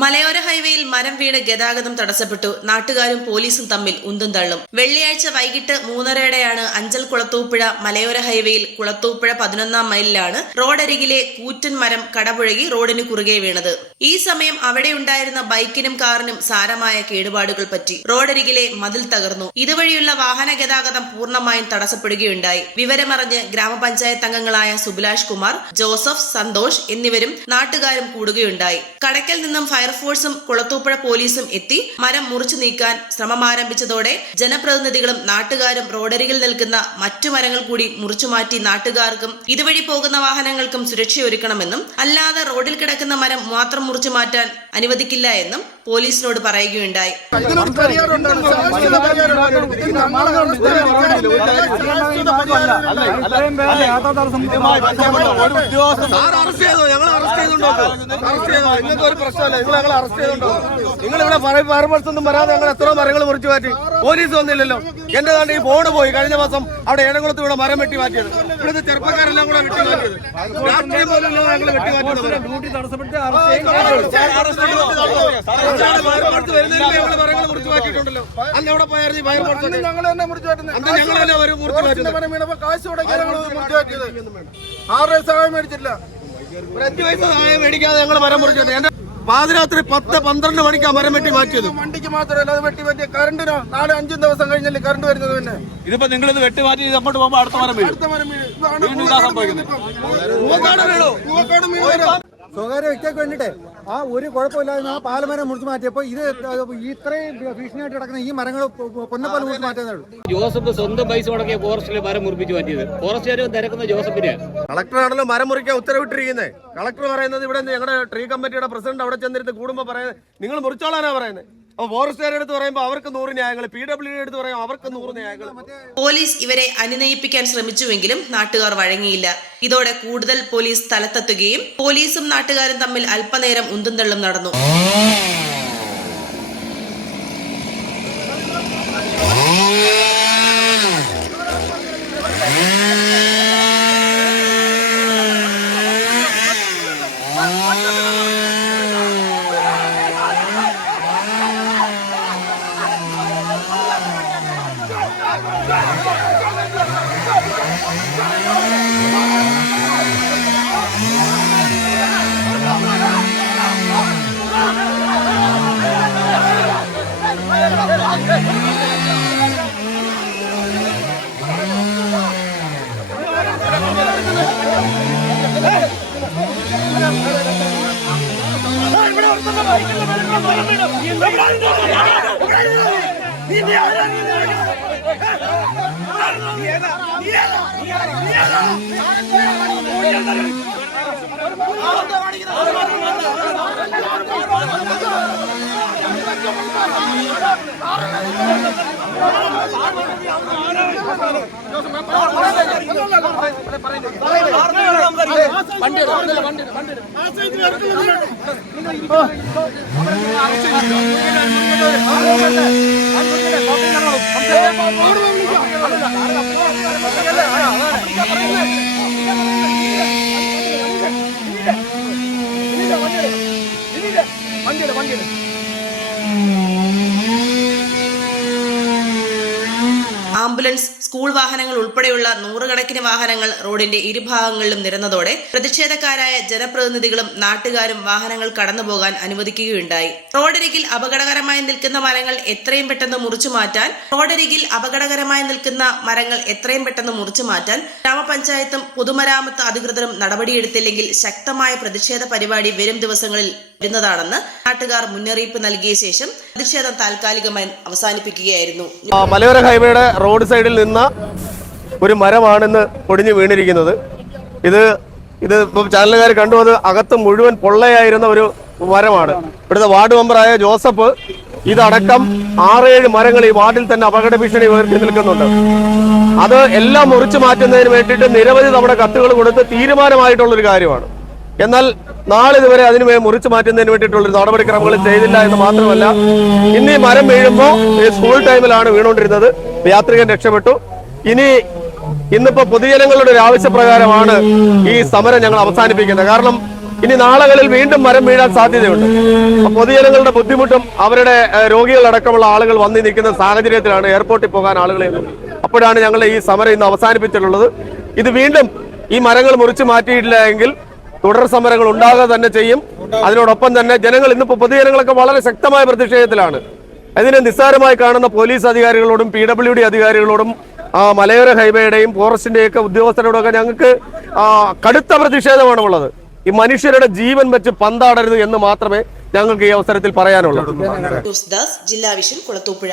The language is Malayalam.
മലയോര ഹൈവേയിൽ മരം വീണ് ഗതാഗതം തടസ്സപ്പെട്ടു. നാട്ടുകാരും പോലീസും തമ്മിൽ ഉന്തും തള്ളും. വെള്ളിയാഴ്ച വൈകിട്ട് 3:30-ഓടെയാണ് അഞ്ചൽ കുളത്തൂപ്പുഴ മലയോര ഹൈവേയിൽ കുളത്തൂപ്പുഴ 11-ാം മൈലിലാണ് റോഡരികിലെ കൂറ്റൻ മരം കടപുഴകി റോഡിന് കുറുകെ വീണത്. ഈ സമയം അവിടെയുണ്ടായിരുന്ന ബൈക്കിനും കാറിനും സാരമായ കേടുപാടുകൾ പറ്റി. റോഡരികിലെ മതിൽ തകർന്നു. ഇതുവഴിയുള്ള വാഹന ഗതാഗതം പൂർണ്ണമായും തടസ്സപ്പെടുകയുണ്ടായി. വിവരമറിഞ്ഞ് ഗ്രാമപഞ്ചായത്ത് അംഗങ്ങളായ സുബിലാഷ് കുമാർ, ജോസഫ്, സന്തോഷ് എന്നിവരും നാട്ടുകാരും കൂടുകയുണ്ടായി. കടയ്ക്കൽ നിന്നും ഫയർഫോഴ്സും കുളത്തൂപ്പുഴ പോലീസും എത്തി മരം മുറിച്ചു നീക്കാൻ ശ്രമമാരംഭിച്ചതോടെ ജനപ്രതിനിധികളും നാട്ടുകാരും റോഡരികിൽ നിൽക്കുന്ന മറ്റു മരങ്ങൾ കൂടി മുറിച്ചുമാറ്റി നാട്ടുകാർക്കും ഇതുവഴി പോകുന്ന വാഹനങ്ങൾക്കും സുരക്ഷയൊരുക്കണമെന്നും അല്ലാതെ റോഡിൽ കിടക്കുന്ന മരം മാത്രം മുറിച്ചു മാറ്റാൻ അനുവദിക്കില്ല എന്നും പോലീസിനോട് പറയുകയുണ്ടായി. നിങ്ങൾ ഇവിടെ ഫയർഫോഴ്സൊന്നും വരാതെ ഞങ്ങൾ എത്ര മരങ്ങൾ മുറിച്ചു മാറ്റി. പോലീസ് വന്നില്ലല്ലോ. എന്റെ നാട്ടിൽ ഈ ഫോണ് പോയി. കഴിഞ്ഞ മാസം അവിടെ ഏഴംകുളത്ത് ഇവിടെ മരം വെട്ടി മാറ്റിയത്. ഇവിടുത്തെ ചെറുപ്പക്കാരെല്ലാം കൂടെ വെട്ടി മാറ്റിയത്. രാഷ്ട്രീയം പോലും ഞങ്ങൾ വെട്ടി മാറ്റിയത്. ഫയർഫോഴ്സ് വരുന്നതിന് ഞങ്ങൾ മരങ്ങൾ മുറിച്ചു മാറ്റിയിട്ടുണ്ടല്ലോ. അന്ന് എവിടെ പോയായിരുന്നു ഫയർഫോഴ്സ്? ഞങ്ങൾ തന്നെ മുറിച്ചു മാറ്റുന്നത്. ഞങ്ങൾ തന്നെ മുറിച്ചു മാറ്റുന്നത്. കാശ് കൊടുക്കാൻ മുറിച്ചു മാറ്റിയത്. ആരുടെ സഹായം മേടിച്ചില്ല. ഒരു 5 പൈസ സഹായം മേടിക്കാതെ ഞങ്ങൾ മരം മുറിച്ചത്. എന്റെ പാതിരാത്രി 10-12 മണിക്കാണ് മരം വെട്ടി മാറ്റിയത്. വണ്ടിക്ക് മാത്രമല്ല, അത് വെട്ടി മാറ്റിയ കറണ്ടിനോ 4-5 ദിവസം കഴിഞ്ഞല്ലേ കറണ്ട് വരുന്നത്. പിന്നെ ഇതിപ്പോ നിങ്ങൾ ഇത് വെട്ടി മാറ്റി അങ്ങോട്ട് പോകുമ്പോൾ അടുത്ത മരം വീഴും. സ്വകാര്യ വ്യക്തിക്ക് വേണ്ടിട്ട് ആ ഒരു കുഴപ്പമില്ലാതെ ആ പാലമരം മുറിച്ചു മാറ്റിയപ്പോൾ ഇത് ഇത്രയും ഭീഷണിയായിട്ട് കിടക്കുന്ന ഈ മരങ്ങൾ പൊന്നപ്പാൽ മുറിച്ച് മാറ്റുന്നതാണ്. ജോസഫ് സ്വന്തം പൈസ മുടക്കിയ ഫോറസ്റ്റിലെ മരം മുറിപ്പിച്ച് മാറ്റിയത്. ഫോറസ്റ്റുകാരും തിരക്കുന്ന ജോസഫിനെ. കളക്ടറാണല്ലോ മരം മുറിക്കാൻ ഉത്തരവിട്ടിരിക്കുന്നത്. കളക്ടർ പറയുന്നത് ഇവിടെ ഞങ്ങളുടെ ട്രീ കമ്മിറ്റിയുടെ പ്രസിഡന്റ് അവിടെ ചെന്നിരുന്ന് കൂടുമ്പോൾ പറയുന്നത് നിങ്ങൾ മുറിച്ചോളാനാ പറയുന്നത്. അപ്പൊ ഫോറസ്റ്റുകാരുടെ അടുത്ത് പറയുമ്പോൾ അവർക്ക് 100 ന്യായങ്ങൾ, PWD എടുത്ത് പറയുമ്പോൾ അവർക്ക് 100 ന്യായങ്ങൾ. പോലീസ് ഇവരെ അനുനയിപ്പിക്കാൻ ശ്രമിച്ചുവെങ്കിലും നാട്ടുകാർ വഴങ്ങിയില്ല. ഇതോടെ കൂടുതൽ പോലീസ് സ്ഥലത്തെത്തുകയും പോലീസും നാട്ടുകാരും തമ്മിൽ അല്പനേരം ഉന്തും തള്ളും നടന്നു. ആംബുലൻസ്, സ്കൂൾ വാഹനങ്ങൾ ഉൾപ്പെടെയുള്ള 100 കണക്കിന് വാഹനങ്ങൾ റോഡിന്റെ ഇരുഭാഗങ്ങളിലും നിരന്നതോടെ പ്രതിഷേധക്കാരായ ജനപ്രതിനിധികളും നാട്ടുകാരും വാഹനങ്ങൾ കടന്നുപോകാൻ അനുവദിക്കുകയുണ്ടായി. റോഡരികിൽ അപകടകരമായി നിൽക്കുന്ന മരങ്ങൾ എത്രയും പെട്ടെന്ന് മുറിച്ചു മാറ്റാൻ ഗ്രാമപഞ്ചായത്തും പൊതുമരാമത്ത് അധികൃതരും നടപടിയെടുത്തില്ലെങ്കിൽ ശക്തമായ പ്രതിഷേധ പരിപാടി വരും ദിവസങ്ങളിൽ വരുന്നതാണെന്ന് നാട്ടുകാർ മുന്നറിയിപ്പ് നൽകിയ ശേഷം പ്രതിഷേധം താൽക്കാലികമായി അവസാനിപ്പിക്കുകയായിരുന്നു. മലയോര ഹൈവേയുടെ റോഡ് സൈഡിൽ നിന്ന ഒരു മരമാണെന്ന് പൊടിഞ്ഞു വീണിരിക്കുന്നത്. ഇത് ഇപ്പം ചാനലുകാർ കണ്ടു. അത് അകത്ത് മുഴുവൻ പൊള്ളയായിരുന്ന ഒരു മരമാണ്. ഇവിടുത്തെ വാർഡ് മെമ്പറായ ജോസഫ് ഇതടക്കം 6-7 മരങ്ങൾ ഈ വാർഡിൽ തന്നെ അപകട ഭീഷണി ഉയർത്തി നിൽക്കുന്നുണ്ട്. അത് എല്ലാം മുറിച്ചു മാറ്റുന്നതിന് വേണ്ടിയിട്ട് നിരവധി തവണ കത്തുകൾ കൊടുത്ത് തീരുമാനമായിട്ടുള്ളൊരു കാര്യമാണ്. എന്നാൽ നാളിതുവരെ അതിനുമേ മുറിച്ചു മാറ്റുന്നതിന് വേണ്ടിയിട്ടുള്ളൊരു നടപടിക്രമങ്ങൾ ചെയ്തില്ല എന്ന് മാത്രമല്ല, ഇന്ന് ഈ മരം വീഴുമ്പോൾ സ്കൂൾ ടൈമിലാണ് വീണുകൊണ്ടിരുന്നത്. യാത്രികൻ രക്ഷപ്പെട്ടു. ഇന്നിപ്പോ പൊതുജനങ്ങളുടെ ഒരു ആവശ്യപ്രകാരമാണ് ഈ സമരം ഞങ്ങൾ അവസാനിപ്പിക്കുന്നത്. കാരണം ഇനി നാളുകളിൽ വീണ്ടും മരം വീഴാൻ സാധ്യതയുണ്ട്. പൊതുജനങ്ങളുടെ ബുദ്ധിമുട്ടും അവരുടെ രോഗികളടക്കമുള്ള ആളുകൾ വന്നു നിൽക്കുന്ന സാഹചര്യത്തിലാണ് എയർപോർട്ടിൽ പോകാൻ ആളുകളെ. അപ്പോഴാണ് ഞങ്ങൾ ഈ സമരം ഇന്ന് അവസാനിപ്പിച്ചിട്ടുള്ളത്. ഇത് വീണ്ടും ഈ മരങ്ങൾ മുറിച്ചു മാറ്റിയിട്ടില്ല എങ്കിൽ തുടർ സമരങ്ങൾ ഉണ്ടാകുക തന്നെ ചെയ്യും. അതിനോടൊപ്പം തന്നെ ജനങ്ങൾ ഇന്നിപ്പോ പൊതുജനങ്ങളൊക്കെ വളരെ ശക്തമായ പ്രതിഷേധത്തിലാണ്. ഇതിനെ നിസ്സാരമായി കാണുന്ന പോലീസ് അധികാരികളോടും PWD അധികാരികളോടും മലയോര ഹൈവേയുടെയും ഫോറസ്റ്റിന്റെയൊക്കെ ഉദ്യോഗസ്ഥരോടൊക്കെ ഞങ്ങൾക്ക് കടുത്ത പ്രതിഷേധമാണ് ഉള്ളത്. ഈ മനുഷ്യരുടെ ജീവൻ വെച്ച് പന്താടരുത് എന്ന് മാത്രമേ ഞങ്ങൾക്ക് ഈ അവസരത്തിൽ പറയാനുള്ളൂ. ന്യൂസ് ഡെസ്ക് ജില്ലാ വിഷൻ കുളത്തൂപ്പുഴ.